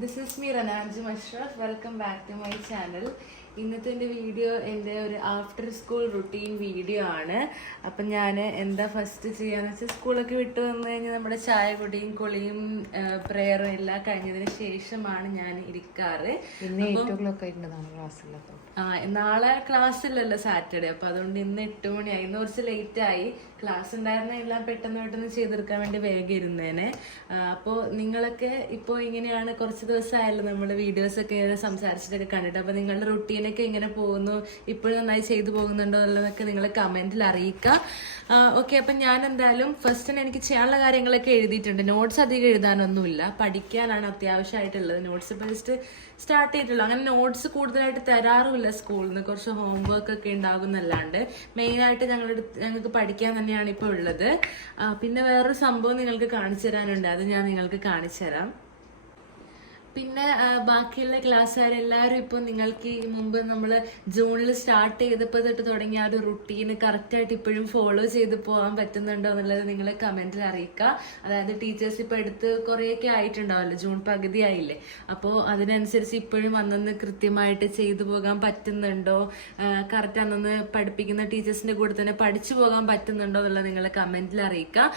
This is me Ranaj Mashraf welcome back to my channel ഇന്നത്തെ എന്റെ video എന്റെ ഒരു ആഫ്റ്റർ സ്കൂൾ റുട്ടീൻ വീഡിയോ ആണ്. അപ്പം ഞാൻ എന്താ ഫസ്റ്റ് ചെയ്യാന്ന് വെച്ചാൽ സ്കൂളൊക്കെ വിട്ടു വന്നു കഴിഞ്ഞാൽ നമ്മുടെ ചായ കുടിയും കുളിയും പ്രെയറും എല്ലാം കഴിഞ്ഞതിന് ശേഷമാണ് ഞാൻ ഇരിക്കാറ്. ഇന്ന് ഓ ക്ലോക്ക് ആയിട്ടുണ്ടാണ് ക്ലാസ്സിലൊക്കെ ആ നാളെ ക്ലാസ് ഇല്ലല്ലോ സാറ്റർഡേ അപ്പം അതുകൊണ്ട് ഇന്ന് എട്ട് മണിയായി. ഇന്ന് കുറച്ച് ലേറ്റ് ആയി. ക്ലാസ് ഉണ്ടായിരുന്ന എല്ലാം പെട്ടെന്ന് പെട്ടെന്ന് ചെയ്തെടുക്കാൻ വേണ്ടി വേഗം ഇരുന്നേനെ. അപ്പോൾ നിങ്ങളൊക്കെ ഇപ്പോൾ ഇങ്ങനെയാണ് കുറച്ച് ദിവസമായല്ലോ നമ്മൾ വീഡിയോസൊക്കെ സംസാരിച്ചിട്ടൊക്കെ കണ്ടിട്ട്. അപ്പോൾ നിങ്ങളുടെ റുട്ടീനൊക്കെ എങ്ങനെ പോകുന്നു ഇപ്പോഴും നന്നായി ചെയ്തു പോകുന്നുണ്ടോ എന്നുള്ളതൊക്കെ നിങ്ങൾ കമന്റിൽ അറിയിക്കുക ഓക്കെ അപ്പം ഞാൻ എന്തായാലും ഫസ്റ്റ് തന്നെ എനിക്ക് ചെയ്യാനുള്ള കാര്യങ്ങളൊക്കെ എഴുതിയിട്ടുണ്ട്. നോട്ട്സ് അധികം എഴുതാനൊന്നുമില്ല. പഠിക്കാനാണ് അത്യാവശ്യമായിട്ടുള്ളത്. നോട്ട്സ് ഇപ്പോൾ ജസ്റ്റ് സ്റ്റാർട്ട് ചെയ്തിട്ടുള്ളൂ. അങ്ങനെ നോട്ട്സ് കൂടുതലായിട്ട് തരാറുമില്ല സ്കൂളിൽ നിന്ന് കുറച്ച് ഹോംവർക്ക് ഒക്കെ ഉണ്ടാകുന്നല്ലാണ്ട്. മെയിനായിട്ട് ഞങ്ങളുടെ ഞങ്ങൾക്ക് പഠിക്കാൻ തന്നെയാണ് ഇപ്പോൾ ഉള്ളത്. പിന്നെ വേറൊരു സംഭവം നിങ്ങൾക്ക് കാണിച്ചു തരാനുണ്ട്. അത് ഞാൻ നിങ്ങൾക്ക് കാണിച്ചു തരാം. പിന്നെ ബാക്കിയുള്ള ക്ലാസ്സുകാരെല്ലാവരും ഇപ്പോൾ നിങ്ങൾക്ക് മുമ്പ് നമ്മൾ ജൂണിൽ സ്റ്റാർട്ട് ചെയ്തപ്പോൾ തൊട്ട് തുടങ്ങിയ ആ ഒരു റുട്ടീന് കറക്റ്റായിട്ട് ഇപ്പോഴും ഫോളോ ചെയ്ത് പോകാൻ പറ്റുന്നുണ്ടോ എന്നുള്ളത് നിങ്ങൾ കമന്റിൽ അറിയിക്കുക. അതായത് ടീച്ചേഴ്സ് ഇപ്പോൾ എടുത്ത് കുറേയൊക്കെ ആയിട്ടുണ്ടാവല്ലോ ജൂൺ പകുതി ആയില്ലേ? അപ്പോൾ അതിനനുസരിച്ച് ഇപ്പോഴും അന്നന്ന് കൃത്യമായിട്ട് ചെയ്തു പോകാൻ പറ്റുന്നുണ്ടോ? കറക്റ്റ് അന്നന്ന് പഠിപ്പിക്കുന്ന ടീച്ചേഴ്സിന്റെ കൂടെ തന്നെ പഠിച്ചു പോകാൻ പറ്റുന്നുണ്ടോ എന്നുള്ളത് നിങ്ങൾ കമന്റിൽ അറിയിക്കുക.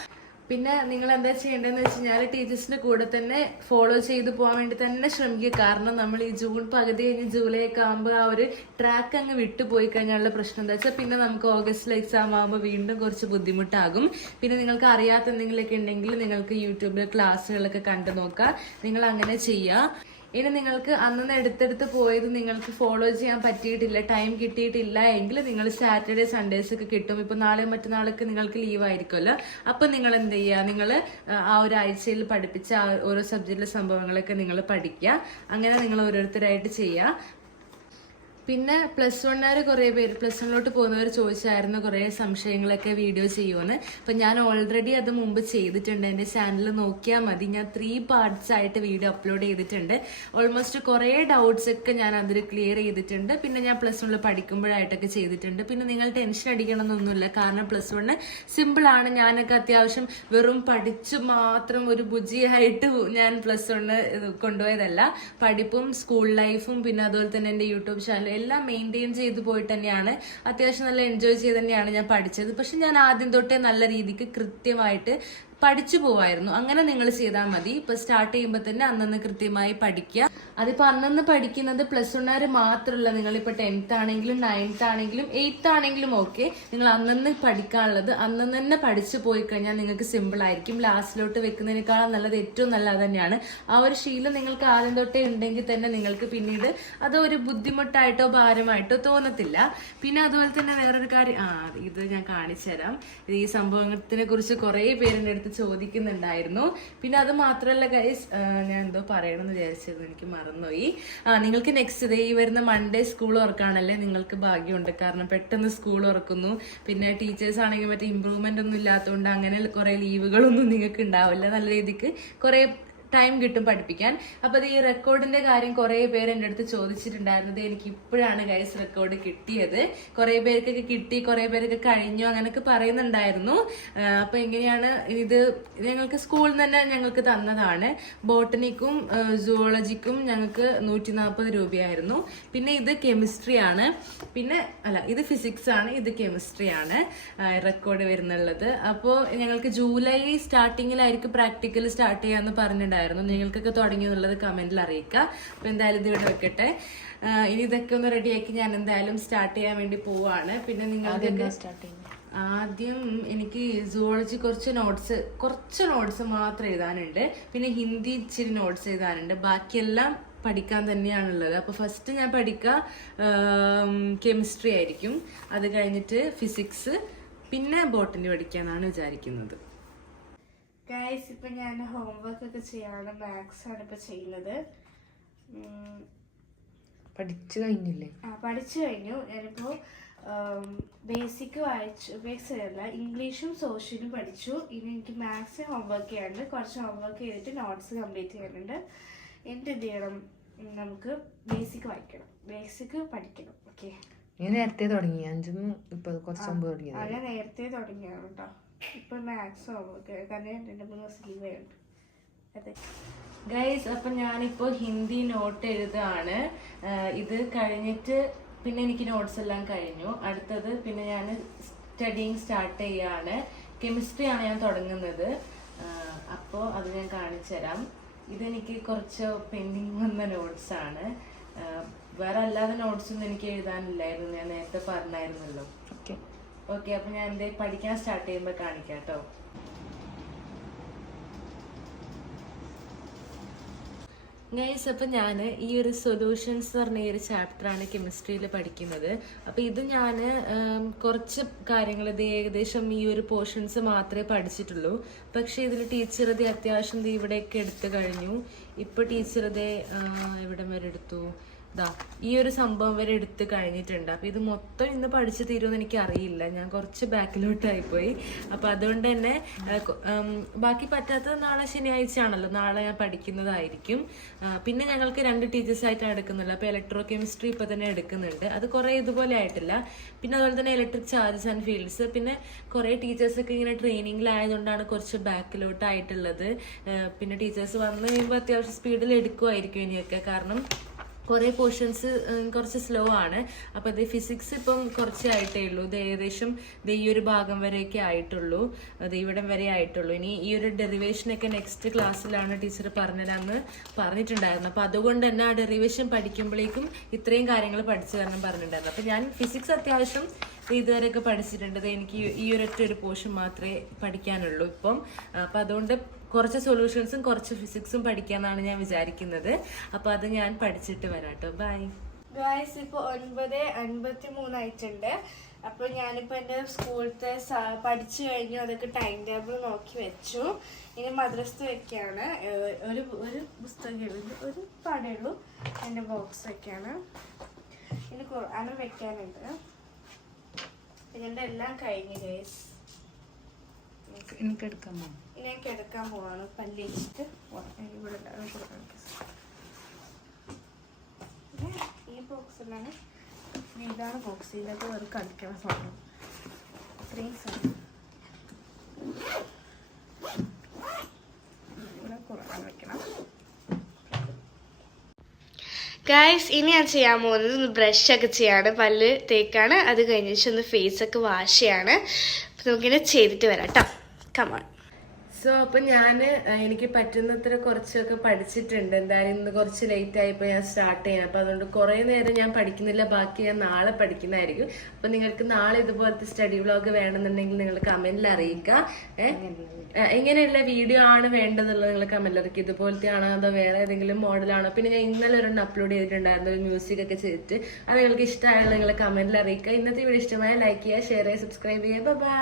പിന്നെ നിങ്ങൾ എന്താ ചെയ്യേണ്ടതെന്ന് വെച്ച് കഴിഞ്ഞാൽ ടീച്ചേഴ്സിന്റെ കൂടെ തന്നെ ഫോളോ ചെയ്ത് പോകാൻ വേണ്ടി തന്നെ ശ്രമിക്കുക. കാരണം നമ്മൾ ഈ ജൂൺ പകുതി കഴിഞ്ഞ് ജൂലൈ ഒക്കെ ആകുമ്പോൾ ആ ഒരു ട്രാക്ക് അങ്ങ് വിട്ടുപോയി കഴിഞ്ഞാലുള്ള പ്രശ്നം എന്താ വെച്ചാൽ പിന്നെ നമുക്ക് ഓഗസ്റ്റിൽ എക്സാം ആകുമ്പോൾ വീണ്ടും കുറച്ച് ബുദ്ധിമുട്ടാകും. പിന്നെ നിങ്ങൾക്ക് അറിയാത്ത എന്തെങ്കിലുമൊക്കെ ഉണ്ടെങ്കിൽ നിങ്ങൾക്ക് യൂട്യൂബിൽ ക്ലാസ്സുകളൊക്കെ കണ്ടു നോക്കാം. നിങ്ങൾ അങ്ങനെ ചെയ്യുക ഇനി നിങ്ങൾക്ക് അന്ന് എടുത്തെടുത്ത് പോയത് നിങ്ങൾക്ക് ഫോളോ ചെയ്യാൻ പറ്റിയിട്ടില്ല ടൈം കിട്ടിയിട്ടില്ല എങ്കിൽ നിങ്ങൾ സാറ്റർഡേ സൺഡേസ് ഒക്കെ കിട്ടും. ഇപ്പൊ നാളെ മറ്റന്നാളൊക്കെ നിങ്ങൾക്ക് ലീവ് ആയിരിക്കുമല്ലോ. അപ്പൊ നിങ്ങൾ എന്ത് ചെയ്യുക? നിങ്ങൾ ആ ഒരു ആഴ്ചയിൽ പഠിപ്പിച്ച ഓരോ സബ്ജക്റ്റിലെ സംഭവങ്ങളൊക്കെ നിങ്ങൾ പഠിക്കുക. അങ്ങനെ നിങ്ങൾ ഓരോരുത്തരായിട്ട് ചെയ്യുക. പിന്നെ പ്ലസ് വണ്ണുകാർ കുറേ പേര് പ്ലസ് വണ്ണിലോട്ട് പോകുന്നവർ ചോദിച്ചായിരുന്നു കുറേ സംശയങ്ങളൊക്കെ വീഡിയോ ചെയ്യുമെന്ന് അപ്പം ഞാൻ ഓൾറെഡി അത് മുമ്പ് ചെയ്തിട്ടുണ്ട്. എന്റെ ചാനൽ നോക്കിയാൽ മതി. ഞാൻ ത്രീ പാർട്സ് ആയിട്ട് വീഡിയോ അപ്ലോഡ് ചെയ്തിട്ടുണ്ട്. ഓൾമോസ്റ്റ് കുറേ ഡൗട്ട്സ് ഒക്കെ ഞാൻ അതിൽ ക്ലിയർ ചെയ്തിട്ടുണ്ട്. പിന്നെ ഞാൻ പ്ലസ് വണ്ണിൽ പഠിക്കുമ്പോഴായിട്ടൊക്കെ ചെയ്തിട്ടുണ്ട്. പിന്നെ നിങ്ങൾ ടെൻഷൻ അടിക്കണമെന്നൊന്നുമില്ല. കാരണം പ്ലസ് വണ്ണ് സിമ്പിളാണ് ഞാനൊക്കെ അത്യാവശ്യം വെറും പഠിച്ചു മാത്രം ഒരു ബുജിയായിട്ട് ഞാൻ പ്ലസ് വണ്ണ് കൊണ്ടുപോയതല്ല. പഠിപ്പും സ്കൂൾ ലൈഫും പിന്നെ അതുപോലെ തന്നെ എന്റെ യൂട്യൂബ് ചാനൽ എല്ലാം മെയിന്റെയിൻ ചെയ്ത് പോയിട്ട് തന്നെയാണ്. അത്യാവശ്യം നല്ല എൻജോയ് ചെയ്ത് തന്നെയാണ് ഞാൻ പഠിച്ചത്. പക്ഷെ ഞാൻ ആദ്യം തൊട്ടേ നല്ല രീതിക്ക് കൃത്യമായിട്ട് പഠിച്ചു പോവായിരുന്നു. അങ്ങനെ നിങ്ങൾ ചെയ്താൽ മതി. ഇപ്പൊ സ്റ്റാർട്ട് ചെയ്യുമ്പോൾ തന്നെ അന്നന്ന് കൃത്യമായി പഠിക്കുക. അതിപ്പോ അന്നന്ന് പഠിക്കുന്നത് പ്ലസ് വണ്ണുകാർ മാത്രമല്ല നിങ്ങളിപ്പോൾ ടെൻത്ത് ആണെങ്കിലും നയൻത്ത് ആണെങ്കിലും എയ്ത്ത് ആണെങ്കിലും ഓക്കെ നിങ്ങൾ അന്നന്ന് പഠിക്കാനുള്ളത് അന്നന്ന് തന്നെ പഠിച്ചു പോയി കഴിഞ്ഞാൽ നിങ്ങൾക്ക് സിമ്പിൾ ആയിരിക്കും. ലാസ്റ്റിലോട്ട് വെക്കുന്നതിനേക്കാളും നല്ലത് ഏറ്റവും നല്ലത് തന്നെയാണ്. ആ ഒരു ശീലം നിങ്ങൾക്ക് ആദ്യം തൊട്ടേ ഉണ്ടെങ്കിൽ തന്നെ നിങ്ങൾക്ക് പിന്നീട് അത് ഒരു ബുദ്ധിമുട്ടായിട്ടോ ഭാരമായിട്ടോ തോന്നത്തില്ല. പിന്നെ അതുപോലെ തന്നെ വേറൊരു കാര്യം ആ ഇത് ഞാൻ കാണിച്ചു തരാം. ഈ സംഭവത്തിനെ കുറിച്ച് കുറേ പേരെന്റെ അടുത്ത് ചോദിക്കുന്നുണ്ടായിരുന്നു. പിന്നെ അത് മാത്രമല്ല ഗൈസ് ഞാൻ എന്തോ പറയണമെന്ന് വിചാരിച്ചിരുന്നു. എനിക്ക് മറന്നുപോയി നിങ്ങൾക്ക് നെക്സ്റ്റ് ഡേ ഈ വരുന്ന മൺഡേ സ്കൂൾ ഉറക്കാണല്ലേ? നിങ്ങൾക്ക് ഭാഗ്യമുണ്ട്. കാരണം പെട്ടെന്ന് സ്കൂൾ തുറക്കുന്നു പിന്നെ ടീച്ചേഴ്സ് ആണെങ്കിൽ മറ്റേ ഇമ്പ്രൂവ്മെന്റ് ഒന്നും ഇല്ലാത്തതുകൊണ്ട് അങ്ങനെ കുറേ ലീവുകളൊന്നും നിങ്ങൾക്ക് ഉണ്ടാവില്ല. നല്ല രീതിക്ക് കുറേ ടൈം കിട്ടും പഠിപ്പിക്കാൻ. അപ്പൊ അത് ഈ റെക്കോർഡിന്റെ കാര്യം കുറെ പേര് എന്റെ അടുത്ത് ചോദിച്ചിട്ടുണ്ടായിരുന്നത് എനിക്ക് ഇപ്പോഴാണ് ഗൈസ് റെക്കോർഡ് കിട്ടിയത്. കുറെ പേർക്കൊക്കെ കിട്ടി കുറെ പേരൊക്കെ കഴിഞ്ഞു അങ്ങനെയൊക്കെ പറയുന്നുണ്ടായിരുന്നു. അപ്പോൾ അപ്പൊ എങ്ങനെയാണ് ഇത് ഞങ്ങൾക്ക് സ്കൂളിൽ തന്നെ ഞങ്ങൾക്ക് തന്നതാണ്. ബോട്ടണിക്കും സുവോളജിക്കും ഞങ്ങൾക്ക് നൂറ്റി നാൽപ്പത് രൂപയായിരുന്നു. പിന്നെ ഇത് കെമിസ്ട്രി ആണ്. പിന്നെ അല്ല ഇത് ഫിസിക്സ് ആണ് ഇത് കെമിസ്ട്രി ആണ് റെക്കോർഡ് വരുന്നുള്ളത്. അപ്പോൾ ഞങ്ങൾക്ക് ജൂലൈ സ്റ്റാർട്ടിങ്ങിലായിരിക്കും പ്രാക്ടിക്കൽ സ്റ്റാർട്ട് ചെയ്യാന്ന് പറഞ്ഞിട്ടുണ്ടായിരുന്നു നിങ്ങൾക്കൊക്കെ തുടങ്ങി എന്നുള്ളത് കമന്റിൽ അറിയിക്കുക. അപ്പോൾ എന്തായാലും ഇത് ഇവിടെ വെക്കട്ടെ. ഇനി ഇതൊക്കെ ഒന്ന് റെഡിയാക്കി ഞാൻ എന്തായാലും സ്റ്റാർട്ട് ചെയ്യാൻ വേണ്ടി പോവാണ്. പിന്നെ നിങ്ങൾക്കൊക്കെ സ്റ്റാർട്ട് ചെയ്യുന്നത് ആദ്യം എനിക്ക് സുവോളജി കുറച്ച് നോട്ട്സ് കുറച്ച് നോട്ട്സ് മാത്രം എഴുതാനുണ്ട്. പിന്നെ ഹിന്ദി ഇച്ചിരി നോട്ട്സ് എഴുതാനുണ്ട്. ബാക്കിയെല്ലാം പഠിക്കാൻ തന്നെയാണുള്ളത്. അപ്പോൾ ഫസ്റ്റ് ഞാൻ പഠിക്കുക കെമിസ്ട്രി ആയിരിക്കും. അത് കഴിഞ്ഞിട്ട് ഫിസിക്സ് പിന്നെ ബോട്ടണി പഠിക്കാനാണ് വിചാരിക്കുന്നത്. ഗൈസ് ഇപ്പം ഞാൻ ഹോംവർക്ക് ഒക്കെ ചെയ്യാണ് മാത്സ് ആണ് ഇപ്പം ചെയ്യുന്നത്. പഠിച്ചു കഴിഞ്ഞില്ലേ? ആ പഠിച്ചു കഴിഞ്ഞു. ഞാനിപ്പോൾ ബേസിക് വായിച്ചു ബേസിക് അല്ല ഇംഗ്ലീഷും സോഷ്യലും പഠിച്ചു. ഇനി എനിക്ക് മാത്സ് ഹോംവർക്ക് ചെയ്യാനുണ്ട്. കുറച്ച് ഹോംവർക്ക് ചെയ്തിട്ട് നോട്ട്സ് കംപ്ലീറ്റ് ചെയ്യാനുണ്ട്. എന്ത് ചെയ്യണം? നമുക്ക് ബേസിക് വായിക്കണം. ബേസിക് പഠിക്കണം. ഓക്കെ നീ നേരത്തെ തുടങ്ങി. അഞ്ചൊന്നും ഇപ്പൊ കുറച്ച് മുമ്പ് ഞാൻ നേരത്തെ തുടങ്ങിയാണ് കേട്ടോ. ഇപ്പം മാത്സ് കാരണം രണ്ട് മൂന്ന് ദിവസം ലീവ് അതെ. ഗൈസ് അപ്പൊ ഞാനിപ്പോ ഹിന്ദി നോട്ട് എഴുതാണ്. ഇത് കഴിഞ്ഞിട്ട് പിന്നെ എനിക്ക് നോട്ട്സ് എല്ലാം കഴിഞ്ഞു. അടുത്തത് പിന്നെ ഞാൻ സ്റ്റഡിങ് സ്റ്റാർട്ട് ചെയ്യാണ്. കെമിസ്ട്രി ആണ് ഞാൻ തുടങ്ങുന്നത്. അപ്പോൾ അപ്പോ അത് ഞാൻ കാണിച്ചു തരാം. ഇതെനിക്ക് കുറച്ച് പെൻഡിങ് വന്ന നോട്ട്സ് ആണ്. ആഹ് വേറെ അല്ലാതെ നോട്ട്സ് ഒന്നും എനിക്ക് എഴുതാനില്ലായിരുന്നു. ഞാൻ നേരത്തെ പറഞ്ഞായിരുന്നല്ലോ. ഓക്കെ ഓക്കെ അപ്പൊ ഞാൻ എന്റെ പഠിക്കാൻ സ്റ്റാർട്ട് ചെയ്യുമ്പോൾ കാണിക്കാം കേട്ടോ ഗൈസ് അപ്പം ഞാൻ ഈ ഒരു സൊല്യൂഷൻസ് എന്ന് പറഞ്ഞ ഈ ഒരു ചാപ്റ്ററാണ് കെമിസ്ട്രിയിൽ പഠിക്കുന്നത്. അപ്പോൾ ഇത് ഞാൻ കുറച്ച് കാര്യങ്ങൾ ഇത് ഏകദേശം ഈ ഒരു പോർഷൻസ് മാത്രമേ പഠിച്ചിട്ടുള്ളൂ. പക്ഷേ ഇതിൽ ടീച്ചർ ഇത് അത്യാവശ്യം ഇവിടെയൊക്കെ എടുത്തു കഴിഞ്ഞു. ഇപ്പോൾ ടീച്ചർ ഇത് എവിടം വരെ എടുത്തു. ദാ ഈ ഒരു സംഭവം വരെ എടുത്ത് കഴിഞ്ഞിട്ടുണ്ട്. അപ്പൊ ഇത് മൊത്തം ഇന്ന് പഠിച്ചു തീരുമെന്ന് എനിക്ക് അറിയില്ല ഞാൻ കുറച്ച് ബാക്കിലോട്ടായി പോയി അപ്പൊ അതുകൊണ്ട് തന്നെ ബാക്കി പറ്റാത്തത് നാളെ ശനിയാഴ്ച ആണല്ലോ നാളെ ഞാൻ പഠിക്കുന്നതായിരിക്കും. പിന്നെ ഞങ്ങൾക്ക് രണ്ട് ടീച്ചേഴ്സായിട്ടാണ് എടുക്കുന്നുള്ളത്. അപ്പൊ ഇലക്ട്രോ കെമിസ്ട്രി ഇപ്പൊ തന്നെ എടുക്കുന്നുണ്ട്. അത് കുറെ ഇതുപോലെ ആയിട്ടില്ല. പിന്നെ അതുപോലെ തന്നെ ഇലക്ട്രിക് ചാർജസ് ആൻഡ് ഫീൽഡ്സ് പിന്നെ കുറെ ടീച്ചേഴ്സ് ഒക്കെ ഇങ്ങനെ ട്രെയിനിങ്ങിലായതുകൊണ്ടാണ് കുറച്ച് ബാക്കിലോട്ടായിട്ടുള്ളത്. പിന്നെ ടീച്ചേഴ്സ് വന്നു കഴിയുമ്പോൾ അത്യാവശ്യം സ്പീഡിൽ എടുക്കുമായിരിക്കും ഇനിയൊക്കെ. കാരണം കുറേ പോർഷൻസ് കുറച്ച് സ്ലോ ആണ്. അപ്പോൾ ഇത് ഫിസിക്സ് ഇപ്പം കുറച്ചേ ആയിട്ടേ ഉള്ളൂ. ഇത് ഏകദേശം ഇത് ഈ ഒരു ഭാഗം വരെയൊക്കെ ആയിട്ടുള്ളൂ. അത് ഇവിടം വരെ ആയിട്ടുള്ളൂ. ഇനി ഈ ഒരു ഡെറിവേഷനൊക്കെ നെക്സ്റ്റ് ക്ലാസ്സിലാണ് ടീച്ചർ പറഞ്ഞതെന്ന് പറഞ്ഞിട്ടുണ്ടായിരുന്നു. അപ്പോൾ അതുകൊണ്ട് തന്നെ ആ ഡെറിവേഷൻ പഠിക്കുമ്പോഴേക്കും ഇത്രയും കാര്യങ്ങൾ പഠിച്ചു തരണം പറഞ്ഞിട്ടുണ്ടായിരുന്നു. അപ്പോൾ ഞാൻ ഫിസിക്സ് അത്യാവശ്യം ഇതുവരെയൊക്കെ പഠിച്ചിട്ടുണ്ട്. എനിക്ക് ഈ ഒരൊറ്റ ഒരു പോർഷൻ മാത്രമേ പഠിക്കാനുള്ളൂ ഇപ്പം. അപ്പം അതുകൊണ്ട് കുറച്ച് സൊല്യൂഷൻസും കുറച്ച് ഫിസിക്സും പഠിക്കാന്നാണ് ഞാൻ വിചാരിക്കുന്നത്. അപ്പൊ അത് ഞാൻ പഠിച്ചിട്ട് വരാം കേട്ടോ ബൈ ഗായ്സ് ഇപ്പോൾ ഒൻപത് അൻപത്തി മൂന്നായിട്ടുണ്ട് അപ്പോൾ ഞാനിപ്പോൾ എന്റെ സ്കൂളത്തെ പഠിച്ചു കഴിഞ്ഞു. അതൊക്കെ ടൈം ടേബിൾ നോക്കി വെച്ചു. ഇനി മദ്രസത്ത് വെക്കുകയാണ് ഒരു ഒരു പുസ്തകം ഉള്ളൂ. ഒരു പടയുള്ളൂ എന്റെ ബോക്സ് വെക്കാണ്. ഇനി ഖുർആാനും വെക്കാനുണ്ട്. പിന്നെ എല്ലാം കഴിഞ്ഞു ഗൈസ് എനിക്ക് എടുക്കാമോ ഇനി ഞാൻ കിടക്കാൻ പോവാണ്. പല്ലിച്ചിട്ട് ഇവിടെ ഈ ബോക്സിലാണ് ഇതാണ് ബോക്സ് ഇതിലൊക്കെ വെറുതെ കളിക്കണ സാധനം. ഇത്രയും സാധനം. ഗായ്സ് ഇനി ഞാൻ ചെയ്യാൻ പോകുന്നത് ഒന്ന് ബ്രഷ് ഒക്കെ ചെയ്യാണ്. പല്ല് തേക്കാണ്. അത് കഴിഞ്ഞിട്ട് ഒന്ന് ഒക്കെ വാഷ് ചെയ്യാണ്. അപ്പൊ നമുക്കിങ്ങനെ ചെയ്തിട്ട് വരാം കേട്ടോ കമാൺ സോ അപ്പൊ ഞാൻ എനിക്ക് പറ്റുന്നത്ര കുറച്ചൊക്കെ പഠിച്ചിട്ടുണ്ട്. എന്തായാലും ഇന്ന് കുറച്ച് ലേറ്റ് ആയപ്പോൾ ഞാൻ സ്റ്റാർട്ട് ചെയ്യാം അപ്പൊ അതുകൊണ്ട് കുറെ നേരം ഞാൻ പഠിക്കുന്നില്ല. ബാക്കി ഞാൻ നാളെ പഠിക്കുന്നതായിരിക്കും. അപ്പൊ നിങ്ങൾക്ക് നാളെ ഇതുപോലത്തെ സ്റ്റഡി വ്ളോഗ് വേണമെന്നുണ്ടെങ്കിൽ നിങ്ങൾ കമന്റിൽ അറിയിക്കുക എങ്ങനെയുള്ള വീഡിയോ ആണ് വേണ്ടതെന്നുള്ളത് നിങ്ങൾ കമന്റിൽ അറിയിക്കുക ഇതുപോലത്തെ ആണോ അതോ വേറെ ഏതെങ്കിലും മോഡലാണോ പിന്നെ ഞാൻ ഇന്നലെ ഒരെണ്ണം അപ്ലോഡ് ചെയ്തിട്ടുണ്ടായിരുന്നു. ഒരു മ്യൂസിക് ഒക്കെ ചെയ്തിട്ട്. അത് നിങ്ങൾക്ക് ഇഷ്ടമായുള്ള നിങ്ങൾ കമന്റിൽ അറിയിക്കുക ഇന്നത്തെ വീഡിയോ ഇഷ്ടമായ ലൈക്ക് ചെയ്യുക ഷെയർ ചെയ്യുക സബ്സ്ക്രൈബ് ചെയ്യുക. ബൈ